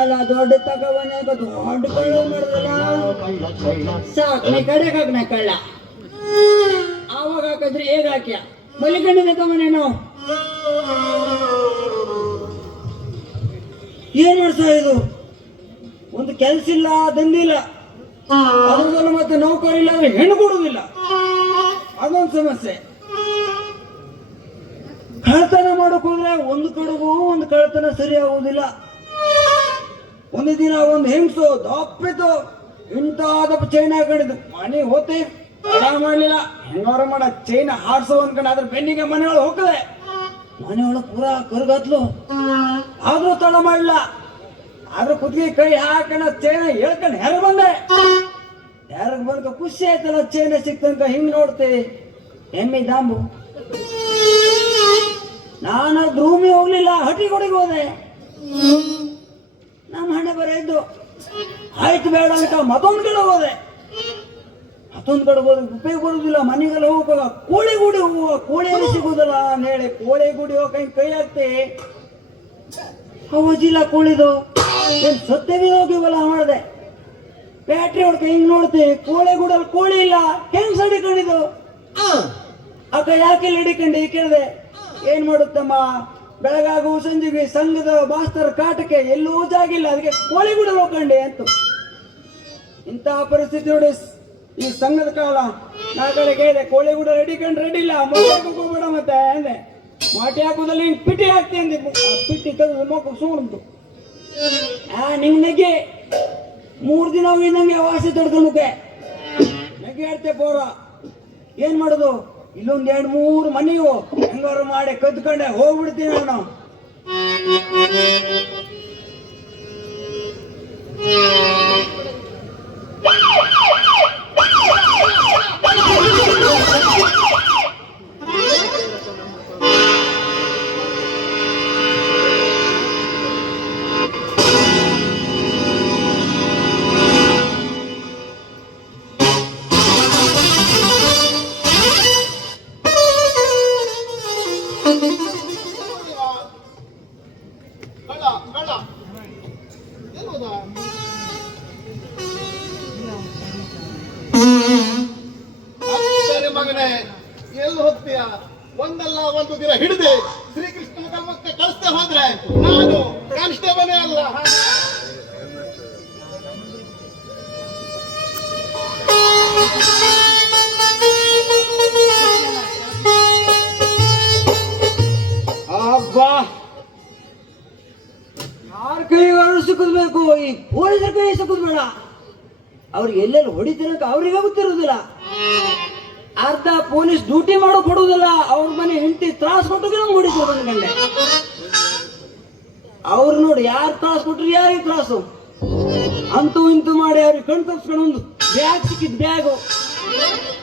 ಅಲ್ಲ ದೊಡ್ಡ ತಗೊಂಡ ದೊಡ್ಡ ಕಳ್ಳ ಮಾಡಿದ್ರಲ್ಲ ಸಾಕ್ನೆ ಕಡೆ ಕಾಕ್ನೆ ಕಳ್ಳ ಆವಾಗ ಹಾಕಿದ್ರೆ ಹೇಗ ಹಾಕ್ಯ ಮಲ್ಲಿಕಂಡಿನ ತಮ್ಮನೆ ನಾವು ಏನ್ ಮಾಡ್ತಾ ಇದು ಒಂದು ಕೆಲ್ಸ ಇಲ್ಲ ದಂದಿಲ್ಲ ಅದ್ರದಲ್ಲ ಮತ್ತೆ ನೌಕರಿ ಇಲ್ಲ ಅಂದ್ರೆ ಹೆಣ್ಣು ಕೊಡುವುದಿಲ್ಲ ಅದೊಂದು ಸಮಸ್ಯೆ ಕಳ್ತನ ಮಾಡಕ್ ಹೋದ್ರೆ ಒಂದು ಕಡೆಗೂ ಒಂದು ಕಳ್ತನ ಸರಿ ಆಗುವುದಿಲ್ಲ ಒಂದು ದಿನ ಒಂದು ಹೆಂಗಸು ದಪ್ಪಿತು ಇಂತಾದ ಚೈನ್ ಹಾಕೊಂಡಿದ್ದು ಮನೆಗೆ ಹೋತಿ ತಡ ಮಾಡ್ಲಿಲ್ಲ ಹೆಂಗಾರ ಮಾಡ ಚೈನ್ ಹಾಡ್ಸೋ ಅನ್ಕೊಂಡು ಅದ್ರ ಬೆನ್ನಿಗೆ ಮನೆಯೊಳಗೆ ಹೋಗದೆ ಮನೆಯೊಳಗೆ ಪೂರಾ ಕರ್ಗತ್ಲು ಆದ್ರೂ ತಡ ಮಾಡ್ಲಿಲ್ಲ ಆದ್ರೂ ಕುತ್ತಿಗೆ ಕೈ ಹಾಕೊಂಡ ಚೈನ ಹೇಳ್ಕೊಂಡು ಹೆರಗ್ ಬಂದೆ ಹೆರಗ್ ಬಂದ ಖುಷಿ ಆಯ್ತಲ್ಲ ಚೈನ ಸಿಕ್ತಂಕ ಹಿಂಗ್ ನೋಡ್ತೇವೆ ಎಮ್ಮೆ ದಾಂಬು ನಾನು ರೂಮಿಗೆ ಹೋಗ್ಲಿಲ್ಲ ಹಟ್ಟಿಗೊಡಿಗೆ ಹೋದೆ ನಮ್ಮ ಹಣೆ ಬರ ಇದ್ದು ಆಯ್ತು ಬೇಡ ಅಂತ ಮತ್ತೊಂದು ಕಡೆ ಹೋದೆ ಮತ್ತೊಂದು ಕಡೆ ಹೋದ್ರೆ ಉಪಯೋಗ ಬರುದಿಲ್ಲ ಮನೆಗೆಲ್ಲ ಹೋಗುವಾಗ ಕೋಳಿ ಗುಡಿ ಹೋಗುವ ಕೋಳಿಯಲ್ಲಿ ಸಿಗುದಿಲ್ಲ ಅಂತ ಹೇಳಿ ಕೋಳಿ ಗುಡಿ ಹೋಗ ಕೈ ಹಾಕ್ತೆ ಅವಜಿಲ್ಲ ಕೋಳಿದು ಸತ್ಯವೇ ಹೋಗಿವಲ್ಲ ಮಾಡಿದೆ ಬ್ಯಾಟ್ರಿ ಹೊಡ್ಕ ಹಿಂಗ್ ನೋಡ್ತೆ ಕೋಳಿ ಗುಡಲ್ಲಿ ಕೋಳಿ ಇಲ್ಲ ಹೆಂಗ್ ಸಡಿಕೊಂಡಿದ್ದು ಅಕ್ಕ ಯಾಕೆ ಹಿಡಿಕೊಂಡು ಕೇಳಿದೆ ಏನ್ ಮಾಡುತ್ತಮ್ಮ ಬೆಳಗಾಗು ಸಂಜೆಗೆ ಸಂಘದ ಮಾಸ್ತರ ಕಾಟಕ್ಕೆ ಎಲ್ಲೂ ಜಾಗಿಲ್ಲ ಅದಕ್ಕೆ ಕೋಳಿ ಗುಡ ಹೋಗಂಡೆ ಅಂತ ಇಂತಹ ಪರಿಸ್ಥಿತಿ ನೋಡಿ ಈ ಸಂಘದ ಕಾಲ ನಾ ಕಡೆ ಕೇಳಿದೆ ಕೋಳಿ ಗುಡ ರೆಡಿ ಇಲ್ಲ ಹೋಗ್ಬೇಡ ಮತ್ತೆ ಅಂದೆ ಮಾಟಿ ಹಾಕುದಲ್ಲಿ ಪಿಟಿ ಹಾಕ್ತಿ ಅಂದೆ ಪಿಟಿ ತೆಗೆದು ಮಕ್ಕ ಸುಮ್ಮಂತು ನಿಂಗೆ ನೆಗೆ 3 ದಿನ ಹೋಗಿದ್ದಂಗೆ ವಾಸಿ ತಡ್ಕೊಂಡಕ್ಕೆ ನೆಗೆ ಹೇಳ್ತೆ ಪೋರ ಏನ್ ಮಾಡೋದು ಇಲ್ಲೊಂದ್ 2-3 ಮನೆಯು ಹೆಂಗಾರು ಮಾಡಿ ಕದ್ಕೊಂಡೆ ಹೋಗ್ಬಿಡ್ತೀನಿ ನಾನು ಮಗನೇ ಎಲ್ಲಿ ಹೋಗ್ತೀಯ ಒಂದಲ್ಲ ಒಂದು ದಿನ ಹಿಡಿದೆ ಶ್ರೀಕೃಷ್ಣನ ಕಲ್ಮಕ್ಕೆ ಕಳಿಸ್ತಾ ಹೋದ್ರೆ ನಾನು ಕಾನ್ಸ್ಟೇಬಲೇ ಅಲ್ಲ ಅಬ್ಬಾ ಯಾರ ಕೈಗಾರು ಸಿಕ್ಕಬೇಕು ಈ ಪೊಲೀಸರ ಕೈ ಸಿಕ್ಕುದು ಬೇಡ ಅವ್ರಿಗೆ ಎಲ್ಲೆಲ್ಲಿ ಹೊಡಿತಿರಂತ ಅವ್ರಿಗೆ ಗೊತ್ತಿರುವುದಿಲ್ಲ ಅರ್ಧ ಪೊಲೀಸ್ ಡ್ಯೂಟಿ ಮಾಡೋ ಕೊಡುವುದಿಲ್ಲ ಅವ್ರ ಮನೆ ಹೆಂಡತಿ ತ್ರಾಸ್ ಕೊಟ್ಟು ನಮ್ಗೆ ಹೊಡಿತೀವಿ ಬಂದ್ಕಂಡೆ ಅವ್ರು ನೋಡಿ ಯಾರು ತ್ರಾಸ್ ಕೊಟ್ರು ಯಾರಿಗೆ ತ್ರಾಸು ಅಂತೂ ಇಂತೂ ಮಾಡಿ ಅವ್ರಿಗೆ ಕಣ್ ತಪ್ಸ್ಕೊಂಡು ಒಂದು ಬ್ಯಾಗ್ ಸಿಕ್ಕಿದ್ ಬ್ಯಾಗು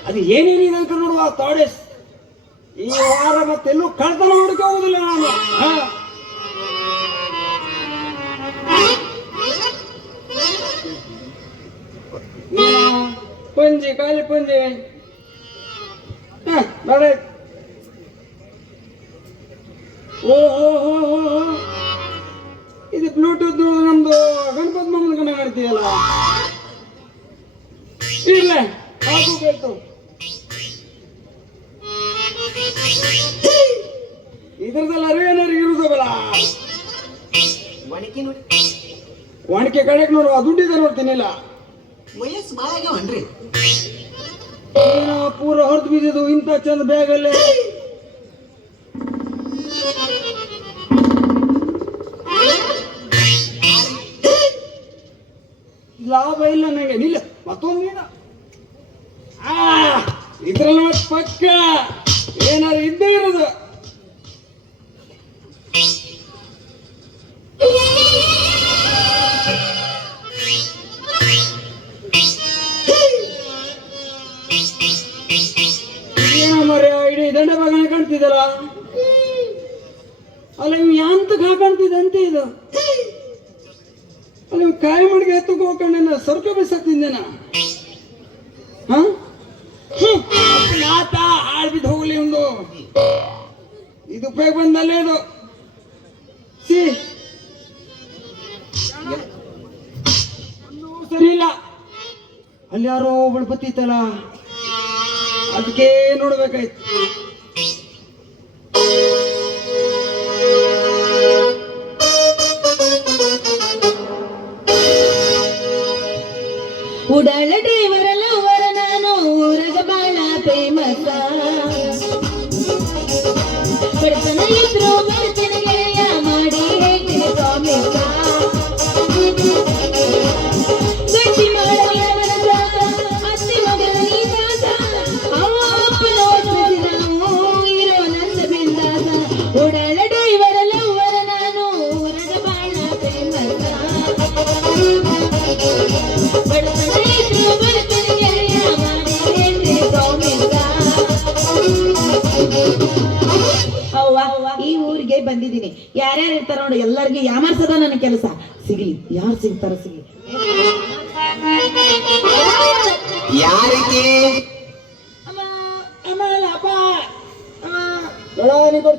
ಅದು ಏನೇನಿದೆ ಅಂತ ನೋಡುವ ತಾಡೇಸ್ ಈ ವಾರ ಮತ್ತೆಲ್ಲೂ ಕಳ್ತನ ಹುಡುಕಿ ಹೋಗುದಿಲ್ಲ ನಾನು ಪಂಜಿ ಖಾಲಿ ಪಂಜಿ ಬೇಡ ಓ ಇದು ಬ್ಲೂಟೂತ್ ನಮ್ದು ಗಣಪತಿ ಮಮ್ಮನ ಕಣ ಕಾಣ್ತೀಯಲ್ಲ ಇಲ್ಲ ಹಾಕು ಬೇಕು ಇದ್ರದಲ್ಲ ಅರಿವೇನರಿಗೆ ಇರುದಲ್ಲ ಒಣಕೆ ಕಡೆಗೆ ನೋಡುವ ದುಡ್ಡಿದೆ ನೋಡ್ತೀನಿಲ್ಲ ವಯಸ್ಸು ಭಾಳ ಆಗ್ಯಾವನ್ರಿ ಪೂರ ಹೊರತು ಬಿದ್ದಿದ್ದು ಇಂಥ ಚಂದ ಬ್ಯಾಗಲ್ಲೇ ಲಾಭ ಇಲ್ಲ ನನಗೆ ನಿಲ್ಲ ಮತ್ತೊಂದು ನೀನ ಇದ್ರಲ್ಲಿ ಪಕ್ಕ ಏನಾದ್ರು ಇದ್ದೇ ಇರೋದು ಇಡೀ ದಂಡ ಬಾಗಣ ಕಾಣ್ತಿದ್ದಲ್ಲ ಅಲ್ಲ ಇವ್ ಯಾಂತ ಕಾಣ್ತಿದ್ದಂತೆ ಇದು ಅಲ್ಲ ಇವ್ ಕಾಯಿ ಮಡಿಗೆ ಎತ್ತಕ್ಕೆ ಹೋಗ್ಕೊಂಡ ಸರ್ಕ ಬಿಸಾಕ್ತಿದ್ದೇನ ನಾತ ಹಾಳ್ ಬಿದ್ದು ಹೋಗ್ಲಿ ಒಂದು ಇದು ಉಪಯೋಗ ಬಂದಲ್ಲೇ ಇದು ಸಿ ಸರಿ ಇಲ್ಲ. ಅಲ್ಲಿ ಯಾರೋ ಒಬ್ಳು ಬತ್ತಿತ್ತಲ್ಲ, ಅದಕ್ಕೆ ನೋಡ್ಬೇಕಾಯ್ತು. ಉಡಾಳ ಡ್ರೈವರ ಲವರ ನಾನು ಊರಗ ಬಾಳ ಫೇಮಸ್ ಬಡತನ ಇದ್ರು ಬಡತನ ಗೆಳೆಯ ಮಾಡಿ ಹೇಳ್ತೀನಿ ಪ್ರಾಮಿಸ್ ಗಟ್ಟಿ ಮಾಡಲ್ಲ ಮನಸ ಅತ್ತಿ ಮಗನ ನೀ ದಾಸ ಅವ ಅಪ್ಪನ ಒಪ್ಪಿಸಿದನು ಇರೋ ನಂದ ಬಿಂದಾಸ ಉಡಾಳ ಡ್ರೈವರ ಲವರ ನಾನು ಊರಗ ಬಾಳ ಫೇಮಸ್ ಈ ಊರಿಗೆ ಬಂದಿದ್ದೀನಿ. ಯಾರ್ಯಾರು ಇರ್ತಾರ ನೋಡಿ, ಎಲ್ಲರಿಗೂ ಯಾಮಾರ್ಸದ ನನ್ನ ಕೆಲಸ. ಸಿಗ್ಲಿ, ಯಾರು ಸಿಗ್ತಾರ ಸಿಗ್ಲಿ. ಯಾರಿಗೆ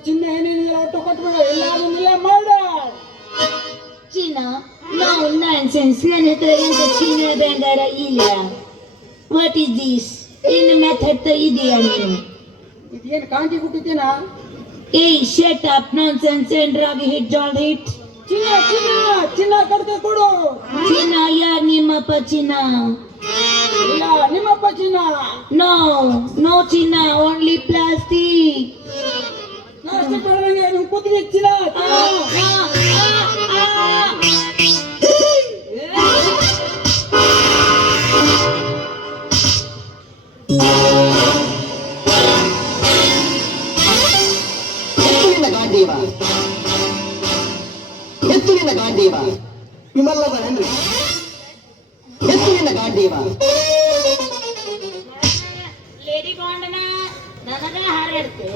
ಚಿನ್ನ ಏನೇನಿಲ್ಲ ಒಟ್ಟು ಕೊಟ್ಬಿಡ, ಎಲ್ಲ ಮಾಡ. China no nonsense. ನನ್ನ ಹತ್ರ ಎಂತ ಚೀನಾ ಬಂಗಾರ ಇಲ್ಲ. What is this? ಇನ್ನು ಮೆಥಡ್ ಇದೆಯಾ ನೀನು? ಇದೇನು ಕಾಂತಿ ಹುಟ್ಟಿದ್ದೇನಾ? ಏಯ್ ಶಟ್ ಅಪ್ ನಾನ್ಸೆನ್ಸ್. ಎಂಡ್ರಾಗಿ ಹಿಟ್ ಜಾಲ್ ಹಿಟ್. ಚಿನ್ನ ಚಿನ್ನ ಚಿನ್ನ ಕಡ್ತೆ ಕೊಡು. ಚಿನ್ನ ಯಾರ್ ನಿಮ್ಮಪ್ಪ ಚಿನ್ನ? ಇಲ್ಲ ನಿಮ್ಮಪ್ಪ ಚಿನ್ನ. ನೋ ನೋ ಚಿನ್ನ, ಓನ್ಲಿ ಪ್ಲಾಸ್ಟಿಕ್. ನಾಷ್ಟ ಪಡೆದಂಗೆ ನೀವು ಕೂತಿಗೆ ಚಿನ್ನ. ಗಾಂಡೀವ ಎತ್ತುವಿನ ಗಾಂಡೀವ ವಿಮಲ್ಲದನೇನ್ರಿ? ಎತ್ತುವಿನ ಗಾಂಡೀವ ಲೇಡಿ ಬಾಂಡನ ನನಗ ಹಾರಾಡ್ತೆ.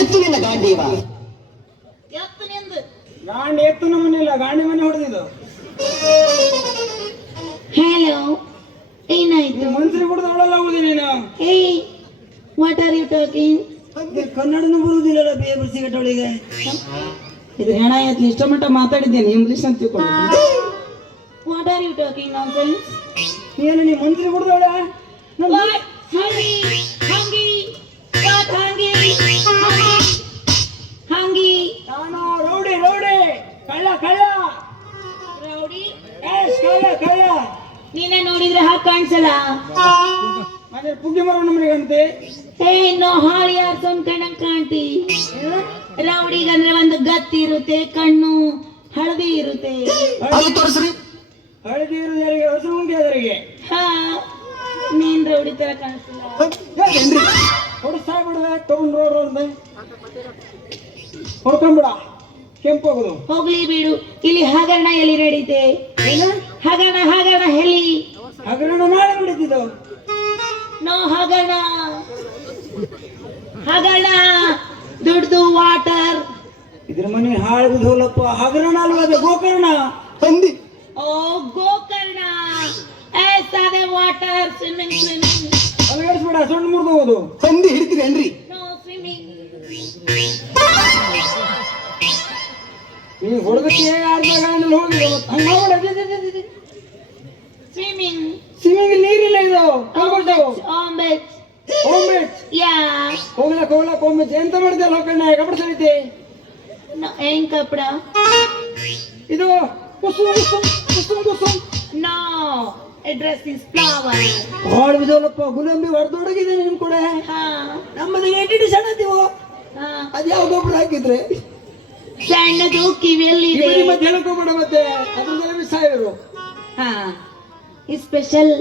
ಎತ್ತುವಿನ ಗಾಂಡೀವ ಎತ್ತು ನಿಂದು ಗಾಂಡಿ ಎತ್ತು ನಮ್ಮನಿಲ್ಲ, ಗಾಂಡಿ ಮನೆ ಹೊಡೆದಿದ್ದು. ಹಲೋ, ಏನಾಯ್ತು? ಮನ್ಸರಿ ಬಿಡದ ಅವಳಲ್ಲಾಗುದಿ ನೀನು. ಏಯ್ ವಾಟ್ ಆರ್ ಯು ಟಾಕಿಂಗ್? ಕನ್ನಡನೂ ಬರುವುದಿಲ್ಲ ಬೇಬರ್ ಸಿಗಟ್ಟವಳಿಗೆ. ಇದು ಹೆಣ ಎತ್ಲಿ ಇಷ್ಟ ಮಟ್ಟ ಮಾತಾಡಿದ್ದೇನೆ, ಇಂಗ್ಲಿಷ್ ಅಂತ ತಿಳ್ಕೊಂಡು. What are you talking nonsense? ಏನು ನೀ ಮನ್ಸರಿ ಬಿಡದವಳ? ವಾಟ್ ಹಂಗಿ ಹಂಗಿ ವಾಟ್ ಹಂಗಿ ಹಂಗಿ ನಾನು ರೌಡಿ ರೌಡಿ ಕಳ್ಳ ಕಳ್ಳ ರೌಡಿ. ಕಳ್ಳ ಕಳ್ಳ. ನೀನೇ ನೋಡಿದ್ರೆ ಹಾಗೆ ಕಾಣಿಸಲ್ಲ. ಮನೆ ಪುಗ್ಗಿ ಮರ ನಮ್ಮನಿಗಂತೆ. ಏ ನೋ ಹಾಳಿ ಆರ್ಸೋನ್ ಕಣಕ್ ಕಾಣ್ತಿ. ರೌಡಿಗಂದ್ರೆ ಒಂದು ಗತ್ತಿ ಇರುತ್ತೆ, ಕಣ್ಣು ಹಳದಿ ಇರುತ್ತೆ. ಅಲ್ಲಿ ತೋರಿಸ್ರಿ. ಹಳದಿ ಇರೋದು ಯಾರಿಗೆ? ಹೊಸ ಮುಂಗೆ ಅದರಿಗೆ. ಹಾ, ನೀನ್ ರೌಡಿ ತರ ಕಾಣಿಸ್ತಿಲ್ಲ. ಯಾರೇನ್ರಿ? ಹೊಡಿಸ್ತಾ ಬಿಡದೆ ತಗೊಂಡ್ ರೋಡ್ ರೋಡ್ದೆ ಹೊಡ್ಕೊಂಬಿಡ, ಕೆಂಪು ಹೋಗುದು. ಹೋಗ್ಲಿ ಬಿಡು. ಇಲ್ಲಿ ಹಗರಣ ಎಲ್ಲಿ ನಡೀತೆ? ಹಗರಣ ಹಗರಣ ಎಲ್ಲಿ? ಹಗರಣ ಮಾಡಿ ಬಿಡುತ್ತಿದ್ದು. ನೋ ಹಗರಣ ಹಗರಣ ದುಡ್ದು ವಾಟರ್. ಇದ್ರ ಮನೆ ಹಾಳು ಹೋಲಪ್ಪ. ಹಗರಣ ಅಲ್ವಾ ಅದು, ಗೋಕರ್ಣ. ಹಂದಿ. ಓ ಗೋಕರ್ಣ. ಸಾದೆ ವಾಟರ್ ಸ್ವಿಮ್ಮಿಂಗ್ ಸ್ವಿಮ್ಮಿಂಗ್. ಅಲಗಡಿಸ್ಬೇಡ, ಸೊಂಡು ಮುರಿದು ಹೋಗುದು. ಹಂದಿ ಹಿಡಿತೀರೇನ್ರಿ? No swimming. ಈ ಹುಡುಗಕ್ಕೆ ಅರ್ಧ ಹೋಗಿ ಹಂಗ ಸ್ವಿಮ್ಮಿಂಗ್. ಸ್ವಿಮ್ಮಿಂಗ್ ನೀರಿಲ್ಲ ಇದು. ಕಲ್ಕೊಳ್ತಾವು. ಆಂಬೆಟ್. ಹೋಗ್ಬಿಟ್ ಯಾ ಹೋಗ್ಲಕ್ ಹೋಗ್ಬೇಕು. ಎಂತ ಮಾಡಿದೆಲ್ಲ ಕಣ್ಣ ಕಪಡ ಸರಿತೆ. ಏನ್ ಕಪಡ? ಇದು Kusum Kusum Kusum Kusum. No, address is flower. ಹಾಳು ಬಿದ್ದೋಲಪ್ಪ. ಗುಲಾಬಿ ಹೊಡೆದೊಡಗಿದೆ ನಿಮ್ ಕೂಡ. ಹಾ ನಮ್ಮದು ಎಡಿಟಿ ಸಣ್ಣದಿವು. ಹಾ. ಅದ್ಯಾವ ಗೊಬ್ಬರ ಹಾಕಿದ್ರೆ ಸಣ್ಣದು ಕಿವಿಯಲ್ಲಿದೆ. ಮತ್ತೆ ಹೇಳ್ಕೊಬೇಡ, ಮತ್ತೆ ಅದ್ರದ್ದೆಲ್ಲ ಮಿಸ್ ಆಗಿರು. ಹಾ, ಸ್ಪೆಷಲ್.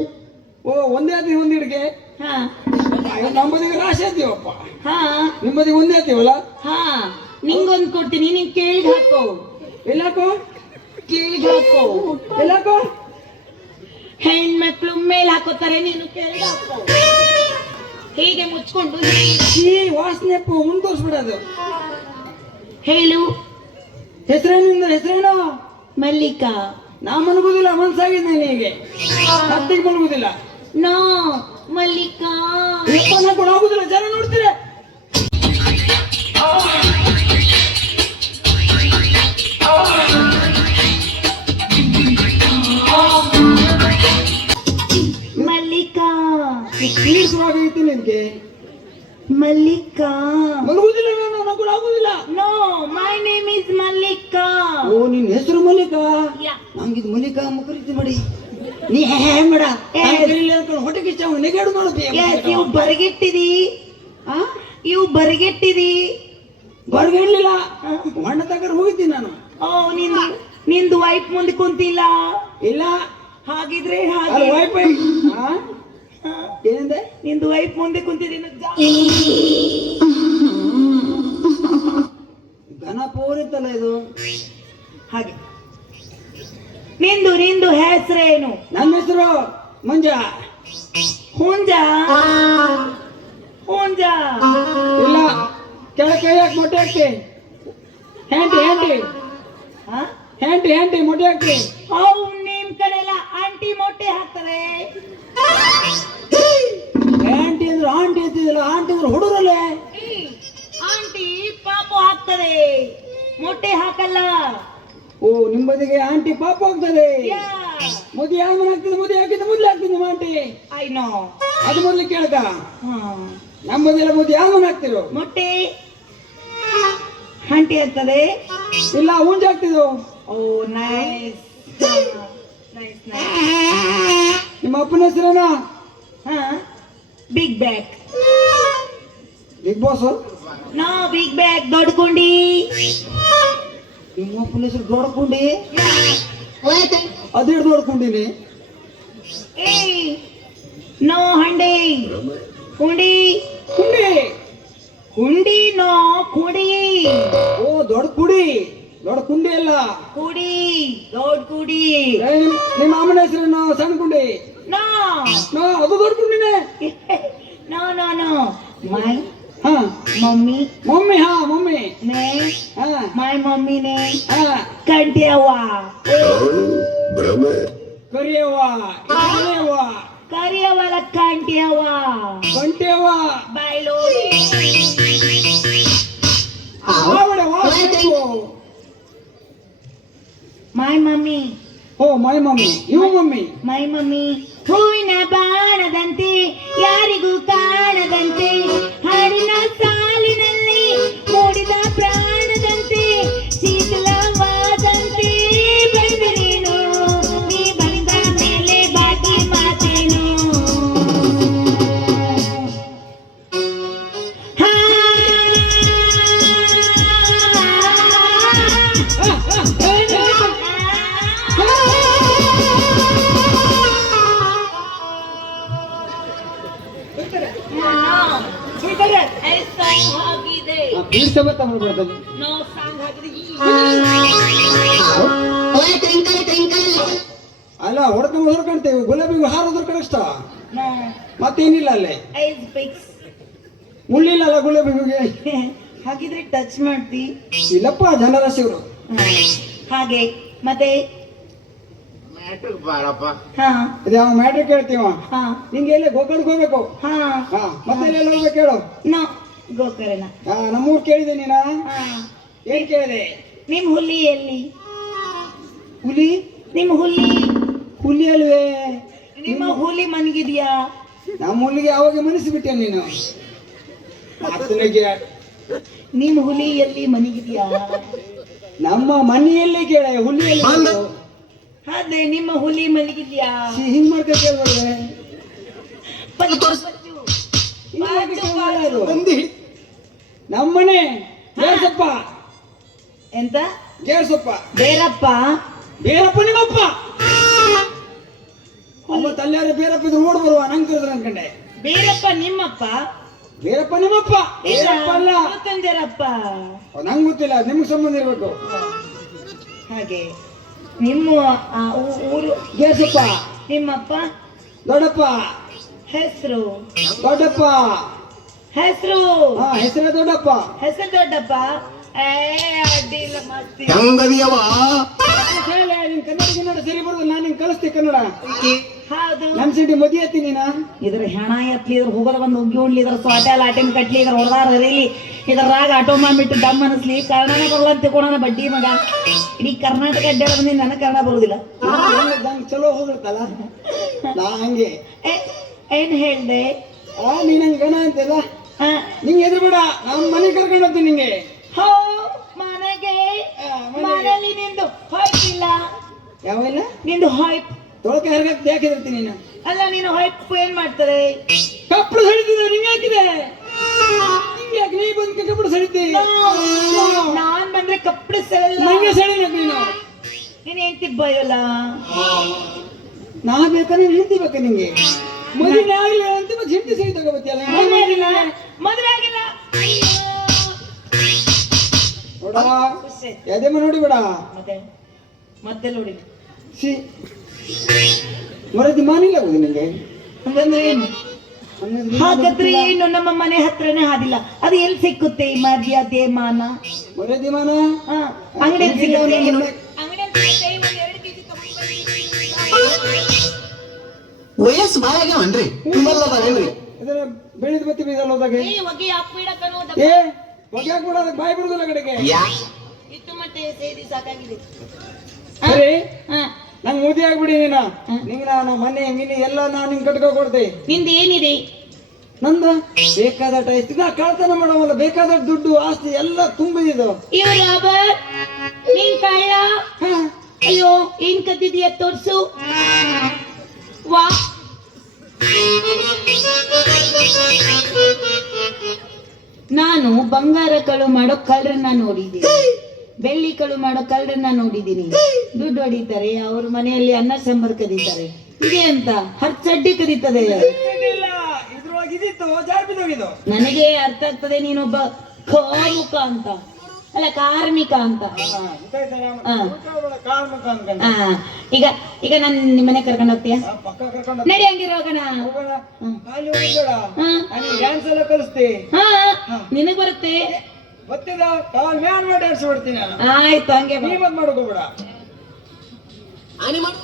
ಓ ಒಂದೇ ಆತಿ ಒಂದ್ ಹಿಡಿಗೆ. ಹಾ ನಮ್ಮದಿಗೆ ರಾಶಿ ಆತೀವಪ್ಪ. ಹಾ ನಿಮ್ಮದಿಗೆ ಒಂದೇ ಆತೀವಲ್ಲ. ಹಾ, ನಿಂಗೊಂದು ಕೊಡ್ತೀನಿ, ನೀನ್ ಕೇಳಿಗೆ ಹಾಕೋ. ಎಲ್ಲಾಕೋ ಕೇಳಿಗೆ ಹಾಕೋ. ಎಲ್ಲಾಕೋ. ಹೆಣ್ಮಕ್ಳು ಮೇಲ್ ಹಾಕೋತಾರೆ, ನೀನು ಕೇಳಿಗೆ ಹಾಕೋ. ಹೀಗೆ ಮುಚ್ಕೊಂಡು ಈ ವಾಸನೆ ಮುಂದುವರ್ಸ್ಬಿಡೋದು. ಹೇಳು. ಹೆಸರೇನಿಂದ ಹೆಸರೇನೋ? ಮಲ್ಲಿಕಾ. ನಾ ಮನಗುದಿಲ್ಲ, ಮನ್ಸಾಗಿದೆ ಹೀಗೆ. ಹತ್ತಿಗೆ ಮನಗುದಿಲ್ಲ. ನೋ ಮಲ್ಲಿಕಾ. ಕೂಡ ಆಗುದಿಲ್ಲ. ಜನ ನೋಡ್ತೀರ. ನಿಮ್ಗೆ ಮಲ್ಲಿಕಾ. ಮಲಗುದಿಲ್ಲ ನಾನು, ನನಗೆ ಕೂಡ ಆಗುದಿಲ್ಲ. No, my name is Mallika. ಓ ನಿನ್ನ ಹೆಸರು ಮಲ್ಲಿಕಾ? ಯಾ. ನಂಗಿದ್ ಮಲ್ಲಿಕಾ ಮುಖರಿತಿ ಮಾಡಿ ನೀ ಮೇಡ ಹೊಟ್ಟೆ ಕಿಚ್ಚ ನೆಗೆಡು ನೋಡುತ್ತೆ. ಇವು ಬರಗೆಟ್ಟಿದಿ, ಇವು ಬರಗೆಟ್ಟಿದಿ. ಹೊರಗಿಡ್ಲಿಲ್ಲ, ಮಣ್ಣ ತಗರ್ ಹೋಗಿದ್ದೀನಿ ನಾನು. ಓ ನಿಂದು ವೈಫ್ ಮುಂದೆ ಕುಂತಿಲ್ಲ. ಇಲ್ಲ ಹಾಗಿದ್ರೆ ಅದು ಹಾಗೆ ವೈಫೈ. ಏನಂದೆ? ನಿಂದು ವೈಫ್ ಮುಂದೆ ಕುಂತಿದ್ದೀನಿ. ಘನ ಪೋರಿತ್ತಲ್ಲ ಇದು. ಹಾಗೆ ನಿಂದು ಹೆಸರೇನು? ನನ್ನ ಹೆಸರು ಮಂಜ. ಹುಂಜ. ಹುಂಜ. ಇಲ್ಲ, ಕೆಳಕ್ಕೆ ಯಾಕೆ ಮೊಟ್ಟೆ ಹಾಕ್ತಿ? ಹ್ಯಾಂಟಿ ಹ್ಯಾಂಟಿ ಹ್ಯಾಂಟಿ ಹ್ಯಾಂಟಿ ಮೊಟ್ಟೆ ಹಾಕ್ತಿ. ಅವು ನಿಮ್ ಕಡೆ ಎಲ್ಲ ಆಂಟಿ ಮೊಟ್ಟೆ ಹಾಕ್ತಾರೆ. ಹ್ಯಾಂಟಿ ಅಂದ್ರೆ ಆಂಟಿ ಅಂತಿದಿಲ್ಲ, ಆಂಟಿ ಅಂದ್ರೆ ಹುಡುಗರಲ್ಲೇ. ಆಂಟಿ ಪಾಪು ಹಾಕ್ತಾರೆ, ಮೊಟ್ಟೆ ಹಾಕಲ್ಲ. ಓ ನಿಮ್ ಬದಿಗೆ ಆಂಟಿ ಪಾಪ ಹೋಗ್ತದೆ. ಯಾ. ಮುದಿ ಯಾರು ಹಾಕ್ತಿದ್ದೆ? ಮುದಿ ಹಾಕಿದ್ದು ಮೊದ್ಲು ಹಾಕ್ತೀನಿ ನಿಮ್ಮ ಆಂಟಿ. I know. ಅದು ಮೊದ್ಲು ಕೇಳ್ಕ. ನಮ್ಮ ಬದಿಯಲ್ಲ ಮುದಿ ಯಾರು ಹಾಕ್ತಿರು? ಮೊಟ್ಟೆ ಆಂಟಿ ಆಗ್ತದೆ. ಇಲ್ಲ ಹುಂಜ ಹಾಕ್ತಿದ್ದು. ಓ ನೈಸ್ ನೈಸ್ ನೈಸ್. ನಿಮ್ಮ ಅಪ್ಪನ ಹೆಸರೇನಾ? Big bag. Big boss. No, big bag ದೊಡ್ಡ ಕುಂಡಿ. ನಿಮ್ಮ ಅಪ್ಪನ ಹೆಸರು ದೊಡ್ಕೊಂಡಿ. ಅದೇಡ್ ದೊಡ್ಕೊಂಡಿನಿ. ಏಯ್ ನೋ ಹಂಡಿ. ಕುಂಡಿ ಕುಂಡಿ. ಕುಂಡಿ ನೋ ಕುಡಿ. ಓ ದೊಡ್ಡ ಕುಡಿ, ದೊಡ್ಡ ಕುಂಡಿ ಅಲ್ಲ. ಕುಡಿ ದೊಡ್ಡ ಕುಡಿ. ನಿಮ್ಮ ಅಮ್ಮನ ಹೆಸರೇನು? ಸಣ್ಣ ಕುಂಡಿ. ನೋ ಅದು ದೊಡ್ಡ ಕುಂಡಿನೇ. No no no. ಮೈ ಹಾ ಮಮ್ಮಿ. ಮಮ್ಮಿ. ಹಾ ಮಮ್ಮಿ. ನೇ ಹಾ ಮೈ ಮಮ್ಮಿ ನೇ ಹಾ ಕಂಟಿಯವ್ವ. ಕರಿಯವ್ವ, ಇಳೆಯವ್ವ, ಕರಿಯವಲ ಕಂಟಿಯವ್ವ. ಗಂಟೆಯವ್ವ, ಬಾಯ್ಲೋ. ಆವಡವ್ವ, ಬೇಕು. ಮೈ ಮಮ್ಮಿ. ಓ ಮೈ ಮಮ್ಮಿ. ಇವು ಮಮ್ಮಿ. ಮೈ ಮಮ್ಮಿ. ಹೂವಿನ ಬಾಣದಂತೆ ಯಾರಿಗೂ ಕಾಣದಂತೆ ಹಾಡಿನ ಸಾಲಿನಲ್ಲಿ ಮೂಡಿದ ಪ್ರಾಣದಂತೆ ಶೀತಲವಾದಂತೆ ಬಂದ ನೀನು, ನೀ ಬಂದ ಮೇಲೆ ಬಾಕಿ ಮಾತೇನು. ಹಾ. ಬೀರ್ ಸಮೇತ ಮಾಡ್ಬಿಡ್ತದೆ. ಅಲ್ಲ ಹೊಡೆದ ಹೊರ ಕಾಣ್ತೇವೆ. ಗುಲಾಬಿಗೂ ಹಾರೋದ್ರ ಕನಿಷ್ಠ ಮತ್ತೇನಿಲ್ಲ ಅಲ್ಲೇ. ಮುಳ್ಳಿಲ್ಲ ಅಲ್ಲ ಗುಲಾಬಿಗೆ. ಹಾಗಿದ್ರೆ ಟಚ್ ಮಾಡ್ತಿ. ಇಲ್ಲಪ್ಪ ಜನರ ಶಿವರು. ಹಾಗೆ ಮತ್ತೆ ಬಾರಪ್ಪ. ಹಾ ಇದು ಯಾವ ಮ್ಯಾಟ್ರಿಕ್ ಕೇಳ್ತೀವ? ಹಾ ನಿಂಗೆ ಎಲ್ಲೇ ಗೋಕರ್ಣಕ್ಕೆ ಹೋಗ್ಬೇಕು. ಹಾ ಹಾ ಮತ್ತೆ ಎಲ್ಲ ಹೋಗ್ಬೇಕು ಹೇಳು. ನೋ ಗೋಕರ್ಣ. ನಮ್ಮೂರ್ ಕೇಳಿದೆ ನೀನ? ಹಾ. ಏನ್ ಕೇಳಿದೆ? ನಿಮ್ ಹುಲಿ ಎಲ್ಲಿ? ಹುಲಿ? ನಿಮ್ ಹುಲಿ. ಹುಲಿ ಅಲ್ವೇ? ನಿಮ್ಮ ಹುಲಿ ಮನ್ಗಿದ್ಯಾ? ನಮ್ಮ ಹುಲಿಗೆ ಅವಾಗ ಮನಸ್ಸು ನೀನು. ಆತನಿಗೆ ನಿಮ್ ಹುಲಿ ಎಲ್ಲಿ ಮನಗಿದ್ಯಾ? ನಮ್ಮ ಮನೆಯಲ್ಲೇ ಕೇಳ. ಹುಲಿಯಲ್ಲಿ ಅದೇ ನಿಮ್ಮ ಹುಲಿ ಮಲಗಿದ್ಯಾ? ಹಿಂಗ್ ಮಾಡ್ತಾ ಕೇಳ್ಬಾರ್ದೆ. ನಮ್ಮನೆ ಗೇರ್ಸಪ್ಪ. ಎಂತ? ಗೇರ್ಸಪ್ಪ. ಬೇರಪ್ಪ. ಬೇರಪ್ಪ ನಿಮ್ಮಪ್ಪ. ಅವತ್ತು ಅಲ್ಲಾರು ಬೇರಪ್ಪ ಇದ್ರು ಓಡ್ ಬರುವ ನಂಗೆ ಕರೆದ್ರು ಅನ್ಕಂಡೆ. ಬೇರಪ್ಪ ನಿಮ್ಮಪ್ಪ? ಬೇರಪ್ಪ ನಿಮ್ಮಪ್ಪ. ಬೇರಪ್ಪ ಅಲ್ಲ, ತಂಜರಪ್ಪ. ನಂಗೆ ಗೊತ್ತಿಲ್ಲ, ನಿಮ್ಗೆ ಸಂಬಂಧ ಇರ್ಬೇಕು. ಹಾಗೆ ನಿಮ್ಮ ಊರು ಗೇರ್ಸಪ್ಪ. ನಿಮ್ಮಪ್ಪ? ದೊಡ್ಡಪ್ಪ. ಹೆಸರು? ದೊಡ್ಡಪ್ಪ. ಹೆಸರು? ಹೆಸರೇ ದೊಡ್ಡಪ್ಪ. ಹೆಸರು ದೊಡ್ಡಪ್ಪ. ಅಡ್ಡಿಲ್ಲ ಮಸ್ತಿ. ನಿನ್ ಕನ್ನಡ ಸರಿ ಬರೋದು. ನಾನು ನಿಂಗೆ ಕಲಿಸ್ತೀನಿ ಕನ್ನಡ. ಹೌದು. ನಮ್ ಸಿಟಿ ಮದಿ ಹತ್ತಿ ನೀನ. ಇದ್ರ ಹೆಣ ಎತ್ಲಿ, ಇದ್ರ ಹೋಗೋದ ಬಂದು ಉಗ್ಗಿ ಉಣ್ಲಿ, ಇದ್ರ ಸೋಟೆಲ್ ಆಟೆನ್ ಕಟ್ಲಿ, ಇದ್ರ ಹೊಡೆದಾರ ಹರಿಲಿ, ಇದ್ರಾಗ ಆಟೋ ಮಾಡ್ಬಿಟ್ಟು ದಮ್ ಅನಿಸ್ಲಿ. ಕನ್ನಡನೇ ಬರಲ್ಲ ಅಂತ ತಿಳ್ಕೊಳ ಬಡ್ಡಿ ಮಗ. ಇಡೀ ಕರ್ನಾಟಕ ಅಡ್ಡಾಡ ಬಂದಿ, ನನಗೆ ಕನ್ನಡ ಬರುದಿಲ್ಲ. ಚಲೋ ಹೋಗಿರ್ತಲ್ಲ ನಾ ಹಂಗೆ. ಏನ್ ಹೇಳ್ದೆ? ನೀನಂಗ್ ಗಣ ಅಂತೆಲ್ಲ ಆ, ನಿಂಗೆ ಎದುರು ಬೇಡ ನಮ್ಮ ಮನೆ ಕರ್ಕೊಂಡು ಹೋಗ್ತೀನಿ ನಿಂಗೆ ಹೋ ಮನೆಗೆ ಮನೆಗೆ. ಮನೆಯಲ್ಲಿ ನಿಂದು ಹೊಯ್ಪ್ ಇಲ್ಲ, ಯಾವೆಲ್ಲ ನಿಂದು ಹೊಯ್ಪ್ ತೊಳಕೆ ಹರಗಕ್ಕೆ ಯಾಕೆ ಇರ್ತೀನಿ ನೀನು ಅಲ್ಲ. ನೀನು ಹೊಯ್ಪ್ ಏನ್ ಮಾಡ್ತಾರೆ? ಕಪ್ಪಳು ಸಡಿತಿದೆ ನಿಂಗೆ ಹಾಕಿದೆ ನಿಂಗೆ ಯಾಕೆ ನೀ ಬಂದು ಕಪ್ಪಳು ಸಡಿತಿ ನಾನ್ ಬಂದ್ರೆ ಕಪ್ಪಡ ಸೆಳಲ್ಲ. ನಂಗೆ ಸಡಿನ ನೀನು ನೀನ್ ಹೆಂಡತಿ ಬಯಲ್ಲ. ನಾ ಬೇಕಾದ್ರೆ ನಿಂತಿ ಬೇಕಾ ನಿಂಗೆ ಮದುವೆ ಆಗಿಲ್ಲ ಅಂತ ಮತ್ತೆ ಹಿಂದಿ ಸರಿ ತಗೋಬತ್ತಿಯಲ್ಲ ಮದ್ವೆ ಆಗಿಲ್ಲ, ಮದ್ವೆ ಆಗಿಲ್ಲ. ನೋಡ ಎದೆಮ ನೋಡಿ ಬೇಡ ಮತ್ತೆ ಮತ್ತೆ ನೋಡಿ ಸಿ ಮರದಿ ಮಾನಿಲ್ಲ ಹೋಗುದು ನಿಂಗೆ ಹಂಗಂದ್ರೆ ಏನು? ಹಾಗಾದ್ರೆ ಏನು ನಮ್ಮ ಮನೆ ಹತ್ರನೇ ಹಾದಿಲ್ಲ, ಅದು ಎಲ್ಲಿ ಸಿಕ್ಕುತ್ತೆ ಈ ಮರ್ಯಾದೆ ಮಾನ? ಮರದಿ ಮಾನ ಅಂಗಡಿಯಲ್ಲಿ ಸಿಗುತ್ತೆ. ವಯಸ್ಸು ಬಾಯ ಆಗ್ಯಾವನ್ರಿ ತುಂಬಲ್ಲ ಅದಾವೇನ್ರಿ ಇದರ ಬೆಳೆದ ಬತ್ತಿ ಬೀದಲ್ಲ ಹೋದಾಗ ಏ ಹೊಗೆ ಹಾಕ್ಬಿಡ ಅದಕ್ಕೆ ಬಾಯಿ ಬಿಡುದಿಲ್ಲ ಕಡೆಗೆ ಸರಿ ನಂಗೆ ಮುದಿ ಆಗ್ಬಿಡಿ ನೀನು ನಿಂಗೆ ನಾನು ಮನೆ ಮಿನಿ ಎಲ್ಲ ನಾನು ನಿಂಗೆ ಕಟ್ಕೊ ಕೊಡ್ತೆ ನಿಂದು ಏನಿದೆ? ನಂದು ಬೇಕಾದಟ ಎಷ್ಟು ನಾ ಕಳ್ತನ ಮಾಡೋವಲ್ಲ, ಬೇಕಾದ ದುಡ್ಡು ಆಸ್ತಿ ಎಲ್ಲ ತುಂಬಿದ್ದು. ಇವ್ರ ರಾಬರ್ ನೀನ್ ಕಳ್ಳ. ಅಯ್ಯೋ ಏನ್ ಕದ್ದಿದೀಯ ತೋರ್ಸು. ವಾ ನಾನು ಬಂಗಾರ ಕಳು ಮಾಡೋ ಕಳ್ಳರನ್ನ ನೋಡಿದ್ದೀನಿ, ಬೆಳ್ಳಿ ಕಳು ಮಾಡೋ ಕಳ್ಳರನ್ನ ನೋಡಿದ್ದೀನಿ. ದುಡ್ಡು ಹೊಡಿತಾರೆ, ಅವ್ರ ಮನೆಯಲ್ಲಿ ಅನ್ನ ಸಾಂಬಾರ್ ಕದೀತಾರೆ. ಇದೆ ಅಂತ ಹರ್ಚಡ್ಡಿ ಕದೀತದೆ. ಇದ್ರೊಳಗೆ ಇದಿತ್ತು ಜಾರ್ ಬಿದ್ದೋಗಿದ್ದು. ನನಗೆ ಅರ್ಥ ಆಗ್ತದೆ ನೀನೊಬ್ಬ ಕಾಮುಕ ಅಂತ, ಅಲ್ಲ ಕಾರ್ಮಿಕ ಅಂತ. ಕಾರ್ಮಿಕ ಅನ್ಕೊಂಡು ಆ, ಈಗ ಈಗ ನಾನು ನಿಮ್ಮನೆ ಕರ್ಕೊಂಡು ಹೋಗ್ತೀಯ? ಪಕ್ಕ ಕರ್ಕೊಂಡು ನಡಿ ಹಂಗಿರೋ ಹೋಗೋಣ. ಹೋಗೋಣ. ಅಲ್ಲಿ ಹೋಗಿದ್ಬೇಡ ಹಾ ನನಗೆ ಡ್ಯಾನ್ಸ್ ಎಲ್ಲ ಕಲಿಸ್ತಿ ಹಾ ನಿನಗ್ ಬರುತ್ತೆ. ಗೊತ್ತಿಲ್ಲ ಕಾಲ್ ಮ್ಯಾನ್ ಮಾಡಿ ಡ್ಯಾನ್ಸ್ ಮಾಡ್ತೀನಿ ನಾನು. ಆಯ್ತು ಹಂಗೆ ನೀ ಮತ್ ಮಾಡ್ಕೋಬೇಡ ಆನೆ ಮಾಡು